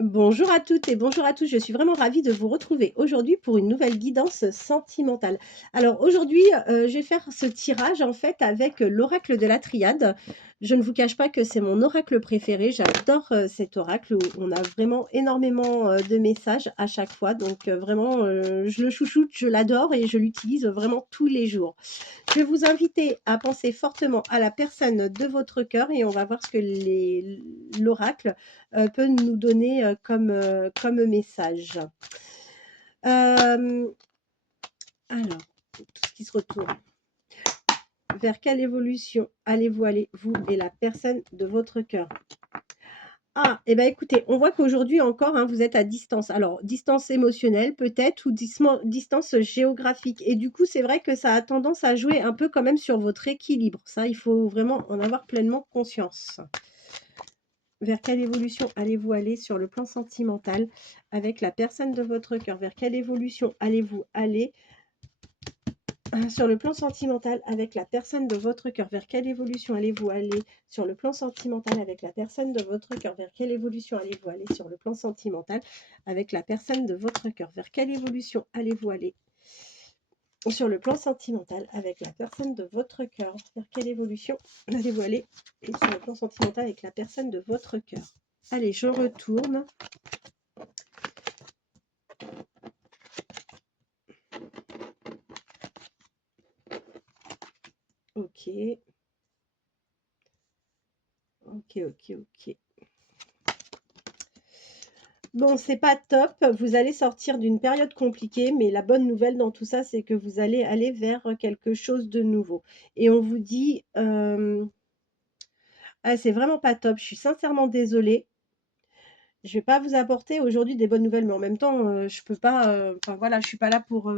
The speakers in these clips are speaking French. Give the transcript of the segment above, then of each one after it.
Bonjour à toutes et bonjour à tous, je suis vraiment ravie de vous retrouver aujourd'hui pour une nouvelle guidance sentimentale. Alors aujourd'hui, je vais faire ce tirage en fait avec l'oracle de la Triade. Je ne vous cache pas que c'est mon oracle préféré, j'adore, cet oracle où on a vraiment énormément, de messages à chaque fois donc vraiment, je le chouchoute, je l'adore et je l'utilise vraiment tous les jours. Je vais vous inviter à penser fortement à la personne de votre cœur et on va voir ce que l'oracle peut nous donner comme message. Euh, alors, tout ce qui se retourne. Vers quelle évolution allez-vous aller, vous et la personne de votre cœur? Ah, et ben écoutez, on voit qu'aujourd'hui encore, hein, vous êtes à distance. Alors, distance émotionnelle peut-être ou distance géographique. Et du coup, c'est vrai que ça a tendance à jouer un peu quand même sur votre équilibre. Ça, il faut vraiment en avoir pleinement conscience. Vers quelle évolution allez-vous aller sur le plan sentimental avec la personne de votre cœur? Vers quelle évolution allez-vous aller sur le plan sentimental avec la personne de votre cœur? Vers quelle évolution allez-vous aller sur le plan sentimental avec la personne de votre cœur? Vers quelle évolution allez-vous aller sur le plan sentimental avec la personne de votre cœur? Vers quelle évolution allez-vous aller sur le plan sentimental avec la personne de votre cœur? Vers quelle évolution allez-vous aller sur le plan sentimental avec la personne de votre cœur? Allez, je retourne. Ok, ok. Bon, c'est pas top. Vous allez sortir d'une période compliquée, mais la bonne nouvelle dans tout ça, c'est que vous allez aller vers quelque chose de nouveau. Et on vous dit, ah, c'est vraiment pas top. Je suis sincèrement désolée. Je vais pas vous apporter aujourd'hui des bonnes nouvelles, mais en même temps, je peux pas. Enfin voilà, je suis pas là pour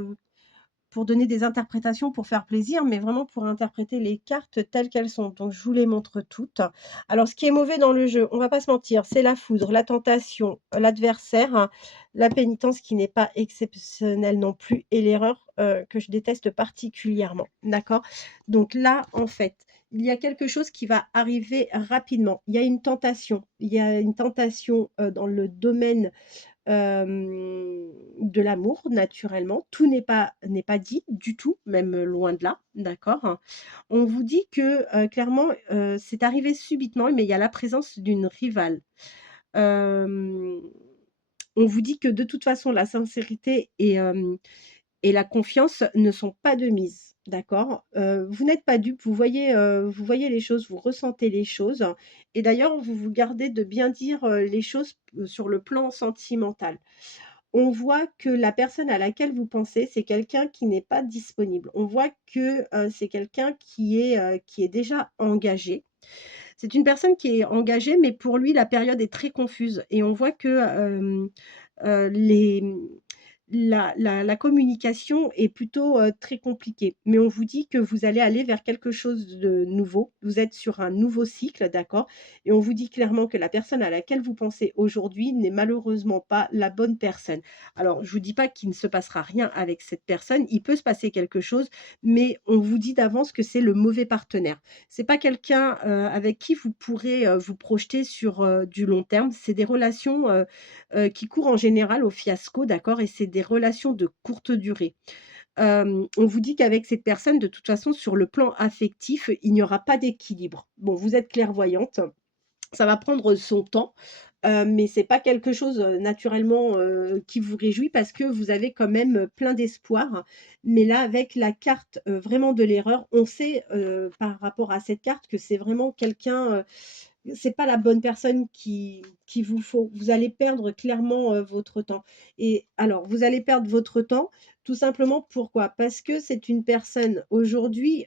donner des interprétations, pour faire plaisir, mais vraiment pour interpréter les cartes telles qu'elles sont. Donc je vous les montre toutes. Alors ce qui est mauvais dans le jeu, on va pas se mentir, c'est la foudre, la tentation, l'adversaire, hein, la pénitence qui n'est pas exceptionnelle non plus et l'erreur, que je déteste particulièrement. D'accord? Donc là, en fait, il y a quelque chose qui va arriver rapidement. Il y a une tentation. Il y a une tentation, dans le domaine de l'amour naturellement. Tout n'est pas dit du tout, même loin de là, d'accord? On vous dit que, clairement, c'est arrivé subitement, mais il y a la présence d'une rivale. Hem, on vous dit que de toute façon la sincérité et la confiance ne sont pas de mise, d'accord? Vous n'êtes pas dupe, vous voyez les choses, vous ressentez les choses et d'ailleurs vous vous gardez de bien dire, les choses, sur le plan sentimental. On voit que la personne à laquelle vous pensez, c'est quelqu'un qui n'est pas disponible. On voit que, c'est quelqu'un qui est déjà engagé. C'est une personne qui est engagée, mais pour lui, la période est très confuse et on voit que, les la communication est plutôt, très compliquée. Mais on vous dit que vous allez aller vers quelque chose de nouveau. Vous êtes sur un nouveau cycle, d'accord? Et on vous dit clairement que la personne à laquelle vous pensez aujourd'hui n'est malheureusement pas la bonne personne. Alors, je vous dis pas qu'il ne se passera rien avec cette personne, il peut se passer quelque chose, mais on vous dit d'avance que c'est le mauvais partenaire. C'est pas quelqu'un, avec qui vous pourrez, vous projeter sur, du long terme. C'est des relations, qui courent en général au fiasco, d'accord? Et c'est des relations de courte durée. On vous dit qu'avec cette personne, de toute façon, sur le plan affectif, il n'y aura pas d'équilibre. Bon, vous êtes clairvoyante, ça va prendre son temps, mais c'est pas quelque chose, naturellement, qui vous réjouit parce que vous avez quand même, plein d'espoir. Mais là, avec la carte, vraiment de l'erreur, on sait, par rapport à cette carte que c'est vraiment quelqu'un, c'est pas la bonne personne qu'il vous faut. Vous allez perdre clairement, votre temps et alors vous allez perdre votre temps, tout simplement pourquoi? Parce que c'est une personne aujourd'hui,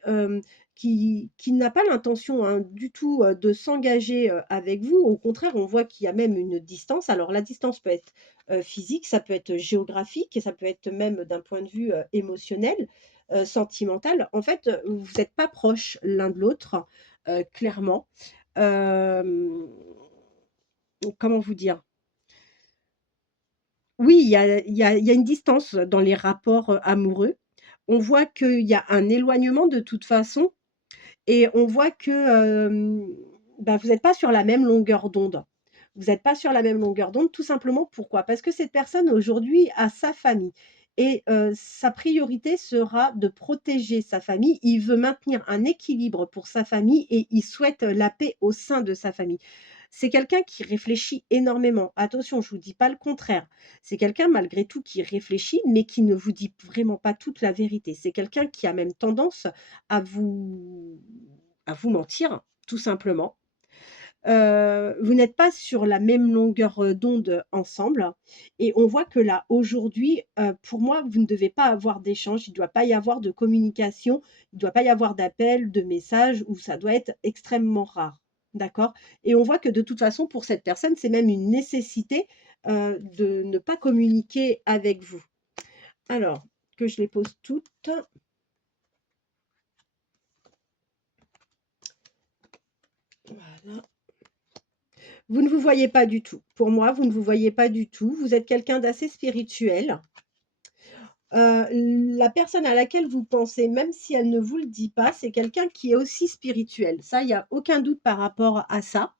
qui n'a pas l'intention, hein, du tout, de s'engager, avec vous. Au contraire, on voit qu'il y a même une distance. Alors la distance peut être, physique, ça peut être géographique et ça peut être même d'un point de vue, émotionnel, sentimental. En fait, vous êtes pas proches l'un de l'autre, clairement. Hem, comment vous dire? Oui, il y a une distance dans les rapports, amoureux. On voit qu'il y a un éloignement de toute façon et on voit que, bah, vous êtes pas sur la même longueur d'onde. Vous n'êtes pas sur la même longueur d'onde, tout simplement pourquoi? Parce que cette personne aujourd'hui a sa famille et sa priorité sera de protéger sa famille. Il veut maintenir un équilibre pour sa famille et il souhaite la paix au sein de sa famille. C'est quelqu'un qui réfléchit énormément. Attention, je vous dis pas le contraire. C'est quelqu'un malgré tout qui réfléchit, mais qui ne vous dit vraiment pas toute la vérité. C'est quelqu'un qui a même tendance à vous à vous mentir, tout simplement. Vous n'êtes pas sur la même longueur, d'onde ensemble et on voit que là, aujourd'hui, pour moi, vous ne devez pas avoir d'échange, il ne doit pas y avoir de communication, il ne doit pas y avoir d'appel, de message ou ça doit être extrêmement rare. D'accord? Et on voit que de toute façon, pour cette personne, c'est même une nécessité, de ne pas communiquer avec vous. Alors, que je les pose toutes. Voilà. Vous ne vous voyez pas du tout. Pour moi, vous ne vous voyez pas du tout. Vous êtes quelqu'un d'assez spirituel. La personne à laquelle vous pensez, même si elle ne vous le dit pas, c'est quelqu'un qui est aussi spirituel. Ça, il y a aucun doute par rapport à ça.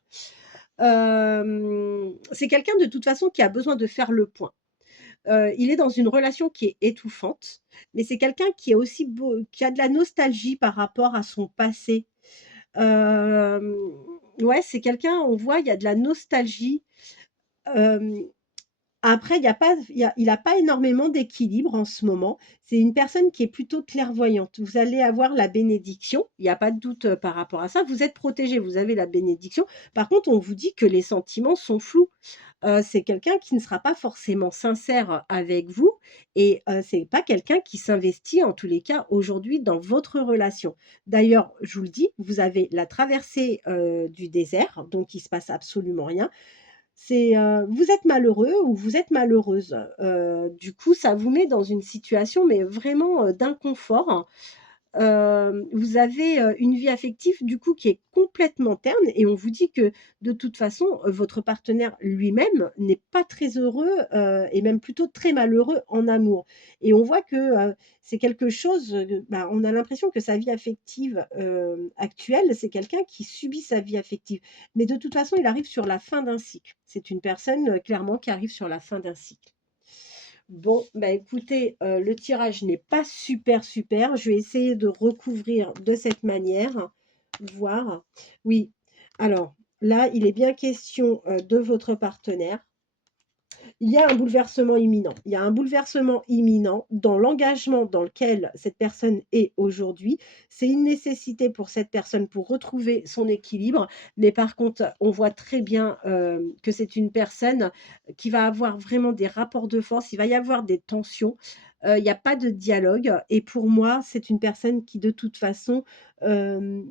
C'est quelqu'un de toute façon qui a besoin de faire le point. Il est dans une relation qui est étouffante, mais c'est quelqu'un qui est aussi qui a de la nostalgie par rapport à son passé. Hem, ouais, c'est quelqu'un, on voit, il y a de la nostalgie. Hem Après, il a pas énormément d'équilibre en ce moment. C'est une personne qui est plutôt clairvoyante. Vous allez avoir la bénédiction, il y a pas de doute, par rapport à ça. Vous êtes protégé, vous avez la bénédiction. Par contre, on vous dit que les sentiments sont flous. C'est quelqu'un qui ne sera pas forcément sincère avec vous et c'est pas quelqu'un qui s'investit, en tous les cas, aujourd'hui dans votre relation. D'ailleurs, je vous le dis, vous avez la traversée, du désert, donc il se passe absolument rien. C'est, vous êtes malheureux ou vous êtes malheureuse. Du coup, ça vous met dans une situation, mais vraiment, d'inconfort. Vous avez, une vie affective du coup qui est complètement terne et on vous dit que de toute façon, votre partenaire lui-même n'est pas très heureux, et même plutôt très malheureux en amour et on voit que, c'est quelque chose, bah, on a l'impression que sa vie affective, actuelle, c'est quelqu'un qui subit sa vie affective. Mais de toute façon, il arrive sur la fin d'un cycle. C'est une personne, clairement qui arrive sur la fin d'un cycle. Bon, bah, écoutez, le tirage n'est pas super, super. Je vais essayer de recouvrir de cette manière, voir. Oui, alors là, il est bien question, de votre partenaire. Il y a un bouleversement imminent. Il y a un bouleversement imminent dans l'engagement dans lequel cette personne est aujourd'hui. C'est une nécessité pour cette personne pour retrouver son équilibre. Mais par contre, on voit très bien que c'est une personne qui va avoir vraiment des rapports de force. Il va y avoir des tensions. Il n'y a pas de dialogue. Et pour moi, c'est une personne qui, de toute façon, euh,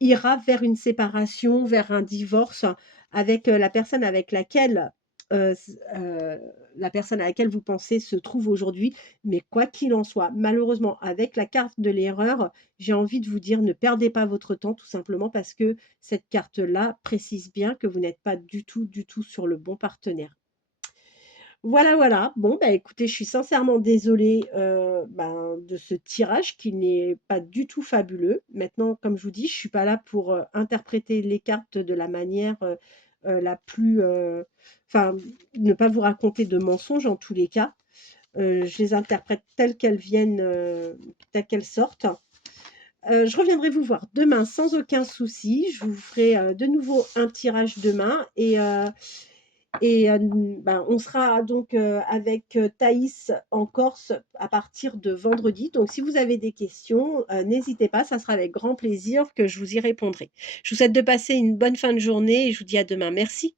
ira vers une séparation, vers un divorce avec, la personne avec laquelle, la personne à laquelle vous pensez se trouve aujourd'hui. Mais quoi qu'il en soit, malheureusement, avec la carte de l'erreur, j'ai envie de vous dire: «Ne perdez pas votre temps», tout simplement parce que cette carte-là précise bien que vous n'êtes pas du tout, du tout sur le bon partenaire. Voilà, voilà. Bon, bah, écoutez, je suis sincèrement désolée, ben, de ce tirage qui n'est pas du tout fabuleux. Maintenant, comme je vous dis, je suis pas là pour, interpréter les cartes de la manière, la plus, enfin, ne pas vous raconter de mensonges en tous les cas. Je les interprète telles qu'elles viennent, telles qu'elles sortent. Je reviendrai vous voir demain sans aucun souci. Je vous ferai, de nouveau un tirage demain et ben, on sera donc, avec, Thaïs en Corse à partir de vendredi. Donc si vous avez des questions, n'hésitez pas, ça sera avec grand plaisir que je vous y répondrai. Je vous souhaite de passer une bonne fin de journée et je vous dis à demain. Merci.